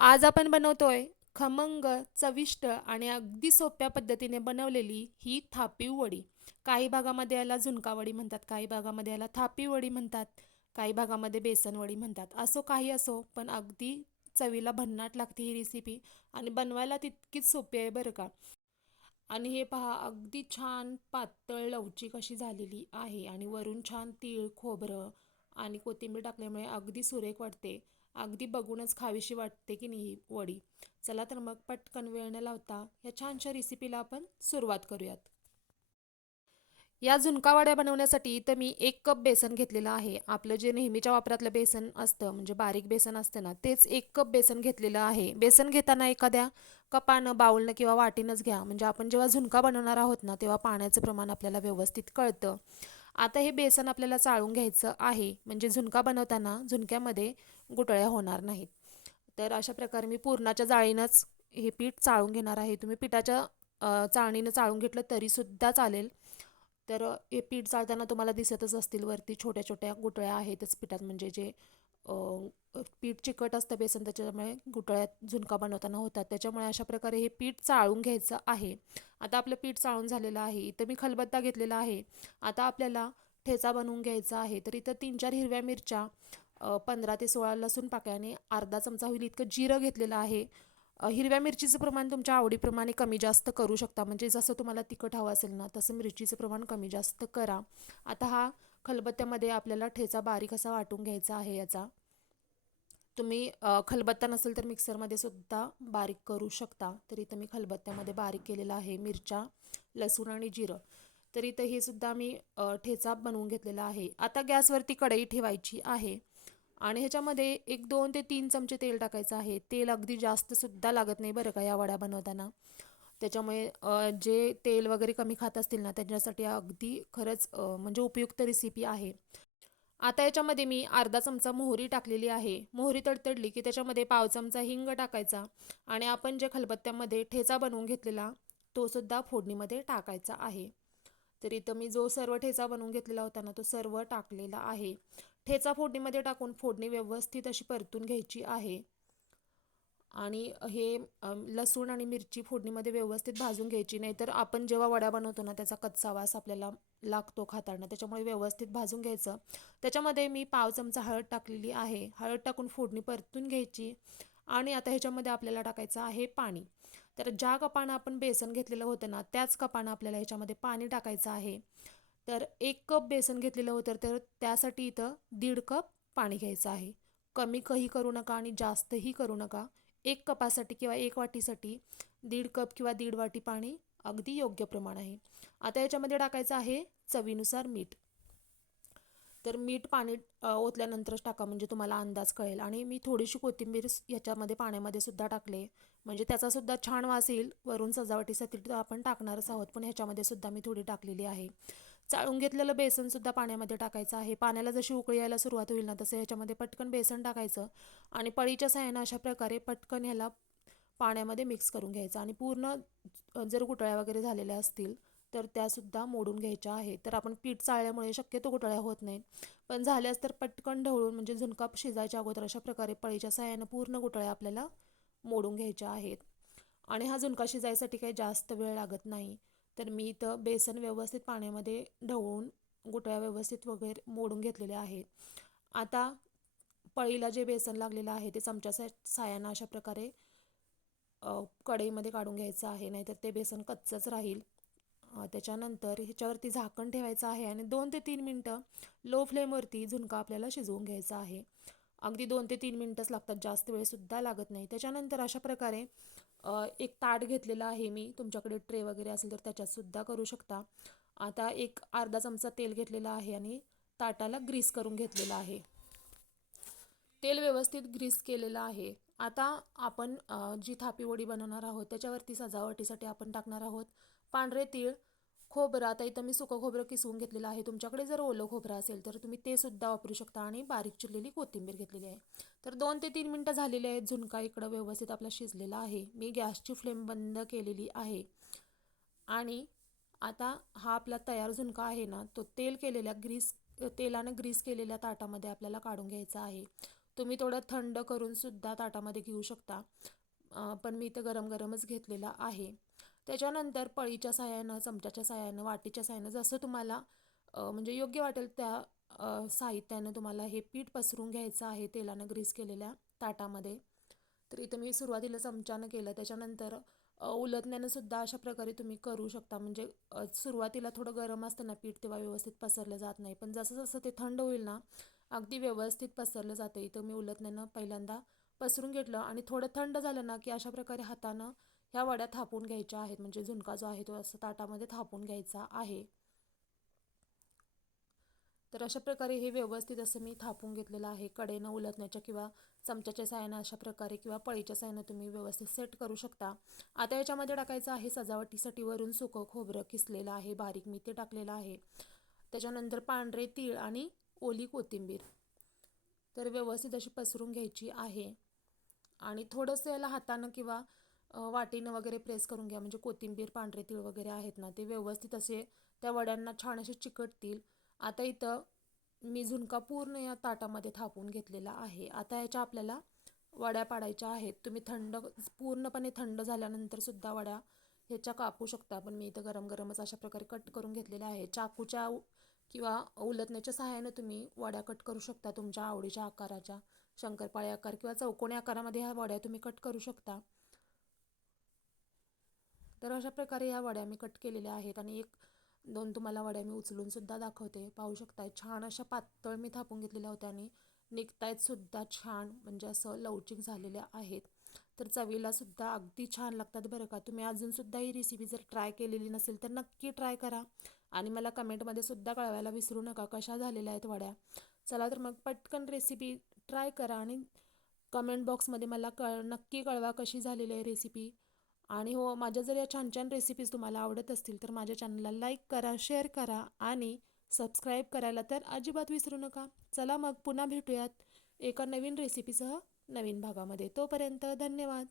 आज आपण बनवतोय खमंग चविष्ट आणि अगदी सोप्या पद्धतीने बनवलेली ही थापी वडी. काही भागामध्ये याला झुणका वडी म्हणतात काही भागामध्ये याला थापी वडी म्हणतात काही भागामध्ये बेसन वडी म्हणतात. असो काही असो पण अगदी चवीला भन्नाट लागते ही रेसिपी आणि बनवायला तितकीच सोपी आहे बरं का. आणि हे पहा अगदी छान पातळ लवचिक अशी झालेली आहे आणि वरून छान तीळ खोबरं आणि कोथिंबीर टाकल्यामुळे अगदी सुरेख वाटते. अगदी बघूनच खावीशी वाटते की नाही वडी. चला तर मग पटकन वेळ न लावता या छानशा रेसिपीला आपण सुरुवात करूयात. या झुणका वड्या बनवण्यासाठी तर मी एक कप बेसन घेतलेलं आहे. आपलं जे नेहमीच्या वापरातलं बेसन असतं म्हणजे बारीक बेसन असतं ना तेच एक कप बेसन घेतलेलं आहे. बेसन घेताना एखाद्या कपानं बाऊलनं किंवा वाटीनंच घ्या. म्हणजे आपण जेव्हा झुणका बनवणार आहोत ना तेव्हा पाण्याचं प्रमाण आपल्याला व्यवस्थित कळतं. आता हे बेसन आपल्याला चाळून घ्यायचं आहे. म्हणजे झुणका बनवताना झुणक्यामध्ये गुटळ्या होणार नाहीत. तर अशा प्रकारे मी पूर्णाच्या जाळीनंच हे पीठ चाळून घेणार आहे. तुम्ही पिठाच्या चाळणीनं चाळून घेतलं तरीसुद्धा चालेल. तर हे पीठ चाळताना तुम्हाला दिसतच असतील वरती छोट्या छोट्या गुटळ्या आहेतच पिठात. म्हणजे जे पीठ चिकट असतं बेसन त्याच्यामुळे गुटळ्यात झुणका बनवताना होतात. त्याच्यामुळे अशा प्रकारे हे पीठ चाळून घ्यायचं आहे. आता आपलं पीठ चाळून झालेलं आहे. इथं मी खलबत्ता घेतलेला आहे. आता आपल्याला ठेचा बनवून घ्यायचा आहे. तर इथं तीन चार हिरव्या मिरच्या पंधरा ते सोळा लसूण पाकळ्याने अर्धा चमचा होईल इतकं जिरं घेतलेलं आहे. हिरव्या मिरचीचं प्रमाण तुमच्या आवडीप्रमाणे कमी जास्त करू शकता. म्हणजे जसं तुम्हाला तिखट हवं असेल ना तसं मिरचीचं प्रमाण कमी जास्त करा. आता हा खलबत्त्यामध्ये आपल्याला ठेचा बारीक असा वाटून घ्यायचा आहे याचा. तुम्ही खलबत्ता नसेल तर मिक्सरमध्ये सुद्धा बारीक करू शकता. तर इथं मी खलबत्त्यामध्ये बारीक केलेला आहे मिरच्या लसूण आणि जिरं. तर इथं हे सुद्धा मी ठेचा बनवून घेतलेला आहे. आता गॅसवरती कढई ठेवायची आहे आणि ह्याच्यामध्ये एक दोन ते तीन चमचे तेल टाकायचं आहे. तेल अगदी जास्तसुद्धा लागत नाही बरं का या वड्या बनवताना. त्याच्यामुळे जे तेल वगैरे कमी खात असतील ना त्यांच्यासाठी अगदी खरंच म्हणजे उपयुक्त रेसिपी आहे. आता याच्यामध्ये मी अर्धा चमचा मोहरी टाकलेली आहे. मोहरी तडतडली की त्याच्यामध्ये पाव चमचा हिंग टाकायचा आणि आपण जे खलबत्त्यामध्ये ठेचा बनवून घेतलेला तो सुद्धा फोडणीमध्ये टाकायचा आहे. तर इथं मी जो सर्व ठेचा बनवून घेतलेला होता ना तो सर्व टाकलेला आहे. ठेचा फोडणीमध्ये टाकून फोडणी व्यवस्थित अशी परतून घ्यायची आहे. आणि हे लसूण आणि मिरची फोडणीमध्ये व्यवस्थित भाजून घ्यायची नाहीतर आपण जेव्हा वड्या बनवतो ना त्याचा कच्चा वास आपल्याला लागतो खाताना त्याच्यामुळे व्यवस्थित भाजून घ्यायचं. त्याच्यामध्ये मी पाव चमचा हळद टाकलेली आहे. हळद टाकून फोडणी परतून घ्यायची आणि आता ह्याच्यामध्ये आपल्याला टाकायचं आहे पाणी. तर ज्या कपानं आपण बेसन घेतलेलं होतं ना त्याच कपानं आपल्याला ह्याच्यामध्ये पाणी टाकायचं आहे. तर एक कप बेसन घेतलेलं होतं तर त्यासाठी इथं दीड कप पाणी घ्यायचं आहे. कमी कही करू नका आणि जास्तही करू नका. एक कपासाठी किंवा एक वाटीसाठी दीड कप किंवा दीड वाटी पाणी अगदी योग्य प्रमाण आहे. आता याच्यामध्ये टाकायचं आहे चवीनुसार मीठ. तर मीठ पाणी ओतल्यानंतरच टाका म्हणजे तुम्हाला अंदाज कळेल. आणि मी थोडीशी कोथिंबीर याच्यामध्ये पाण्यामध्ये सुद्धा टाकले. म्हणजे त्याचासुद्धा छान वास येईल. वरून सजावटीसाठी आपण टाकणारच आहोत. पण ह्याच्यामध्ये सुद्धा मी थोडी टाकलेली आहे. चाळून घेतलेलं बेसनसुद्धा पाण्यामध्ये टाकायचं आहे. पाण्याला जशी उकळी यायला सुरुवात होईल ना तसं ह्याच्यामध्ये पटकन बेसन टाकायचं आणि पळीच्या साह्यानं अशा प्रकारे पटकन ह्याला पाण्यामध्ये मिक्स करून घ्यायचं आणि पूर्ण जर गुटळ्या वगैरे झालेल्या असतील तर त्यासुद्धा मोडून घ्यायच्या आहेत तर आपण पीठ चाळल्यामुळे शक्यतो गुटळ्या होत नाहीत. पण झाल्यास तर पटकन ढवळून म्हणजे झुणका शिजायच्या अगोदर अशा प्रकारे पळीच्या साह्यानं पूर्ण गुटळ्या आपल्याला मोडून घ्यायच्या आहेत. आणि हा झुणका शिजायसाठी काही जास्त वेळ लागत नाही. तर मी इथं बेसन व्यवस्थित पाण्यामध्ये ढवळून गुटळ्या व्यवस्थित वगैरे मोडून घेतलेले आहेत आता पळीला जे बेसन लागलेलं आहे ते चमच्या सायानं अशा प्रकारे कढईमध्ये काढून घ्यायचं आहे नाहीतर ते बेसन कच्चंच राहील. त्याच्यानंतर ह्याच्यावरती झाकण ठेवायचं आहे आणि दोन ते तीन मिनटं लो फ्लेमवरती झुणका आपल्याला शिजवून घ्यायचा आहे. अगदी दोन ते तीन मिनटंच लागतात जास्त वेळसुद्धा लागत नाही. त्याच्यानंतर अशा प्रकारे एक ताट घेतलेला आहे मी. तुमच्याकडे ट्रे वगैरे असेल तर त्याच्यातसुद्धा करू शकता. आता एक अर्धा चमचा तेल घेतलेला आहे आणि ताटाला ग्रीस करून घेतलेला आहे. तेल व्यवस्थित ग्रीस केलेलं आहे. आता आपण जी थापी वडी बनवणार आहोत त्याच्यावरती सजावटीसाठी आपण टाकणार आहोत पांढरे तीळ खोबरं आता इथं मी सुकं खोबरं किसवून घेतलेलं आहे. तुमच्याकडे जर ओलं खोबरं असेल तर तुम्ही ते सुद्धा वापरू शकता आणि बारीक चिरलेली कोथिंबीर घेतलेली आहे. तर दोन ते तीन मिनटं झालेले आहेत. झुणका इकडं व्यवस्थित आपला शिजलेला आहे. मी गॅसची फ्लेम बंद केलेली आहे. आणि आता हा आपला तयार झुणका आहे ना तो तेल केलेल्या ग्रीस तेलानं ग्रीस केलेल्या ताटामध्ये आपल्याला काढून घ्यायचा आहे. तुम्ही थोडं थंड करून सुद्धा ताटामध्ये घेऊ शकता. पण मी इथं गरम गरमच घेतलेला आहे. त्याच्यानंतर पळीच्या साह्यानं चमच्याच्या साह्यानं वाटीच्या साह्यानं जसं तुम्हाला म्हणजे योग्य वाटेल त्या साहित्यानं तुम्हाला हे पीठ पसरून घ्यायचं आहे तेलानं ग्रीस केलेल्या ताटामध्ये. तर इथं मी सुरुवातीला चमच्यानं केलं. त्याच्यानंतर अ, उलटण्यानं सुद्धा अशा प्रकारे तुम्ही करू शकता. म्हणजे सुरुवातीला थोडं गरम असतं ना पीठ तेव्हा व्यवस्थित पसरलं जात नाही. पण जसं जसं ते थंड होईल ना अगदी व्यवस्थित पसरलं जातं. इथं मी उलटण्यानं पहिल्यांदा पसरून घेतलं. आणि थोडं थंड झालं ना की अशा प्रकारे हातानं ह्या वड्या थापून घ्यायच्या आहेत म्हणजे झुणका जो आहे तो असं ताटामध्ये थापून घ्यायचा आहे. तर अशा प्रकारे हे व्यवस्थित असं मी थापून घेतलेलं आहे. कडेनं उलटण्याच्या किंवा चमच्याच्या साह्यानं अशा प्रकारे किंवा पळीच्या साह्यानं तुम्ही व्यवस्थित सेट करू शकता. आता याच्यामध्ये टाकायचं आहे सजावटीसाठी वरून सुकं खोबरं किसलेलं आहे बारीक मी ते टाकलेलं आहे. त्याच्यानंतर पांढरे तीळ आणि ओली कोथिंबीर. तर व्यवस्थित अशी पसरून घ्यायची आहे. आणि थोडंसं याला हातानं किंवा वाटीनं वगैरे प्रेस करून घ्या. म्हणजे कोथिंबीर पांढरे तीळ वगैरे आहेत ना ते व्यवस्थित असे त्या वड्यांना छान असे चिकटतील. आता इथं मी झुणका पूर्ण या ताटामध्ये थापून घेतलेला आहे. आता याच्या आपल्याला वड्या पाडायच्या आहेत. तुम्ही थंड पूर्णपणे थंड झाल्यानंतर सुद्धा वड्या ह्याच्या कापू शकता. पण मी इथं गरम गरमच अशा प्रकारे कट करून घेतलेल्या आहे. चाकूच्या किंवा उलटण्याच्या सहाय्यानं तुम्ही वड्या कट करू शकता. तुमच्या आवडीच्या आकाराच्या शंकरपाळी आकार किंवा चौकोनी आकारामध्ये ह्या वड्या तुम्ही कट करू शकता. तर अशा प्रकारे ह्या वड्या मी कट केलेल्या आहेत आणि एक दोन तुम्हाला वड्या मी उचलूनसुद्धा दाखवते. पाहू शकताय छान अशा पातळ मी थापून घेतलेल्या होत्या आणि निघतायतसुद्धा छान म्हणजे असं लवचिक झालेल्या आहेत. तर चवीलासुद्धा अगदी छान लागतात बरं का. तुम्ही अजूनसुद्धा ही रेसिपी जर ट्राय केलेली नसेल तर नक्की ट्राय करा. आणि मला कमेंटमध्ये सुद्धा कळवायला विसरू नका कशा झालेल्या आहेत वड्या. चला तर मग पटकन रेसिपी ट्राय करा आणि कमेंट बॉक्समध्ये मला कळ नक्की कळवा कशी झालेली आहे रेसिपी आणि हो माझ्या जर या छान छान रेसिपीज तुम्हाला आवडत असतील तर माझ्या चॅनलला लाईक करा शेअर करा आणि सबस्क्राईब करायला तर अजिबात विसरू नका. चला मग पुन्हा भेटूयात एका नवीन रेसिपीसह नवीन भागामध्ये. तोपर्यंत धन्यवाद.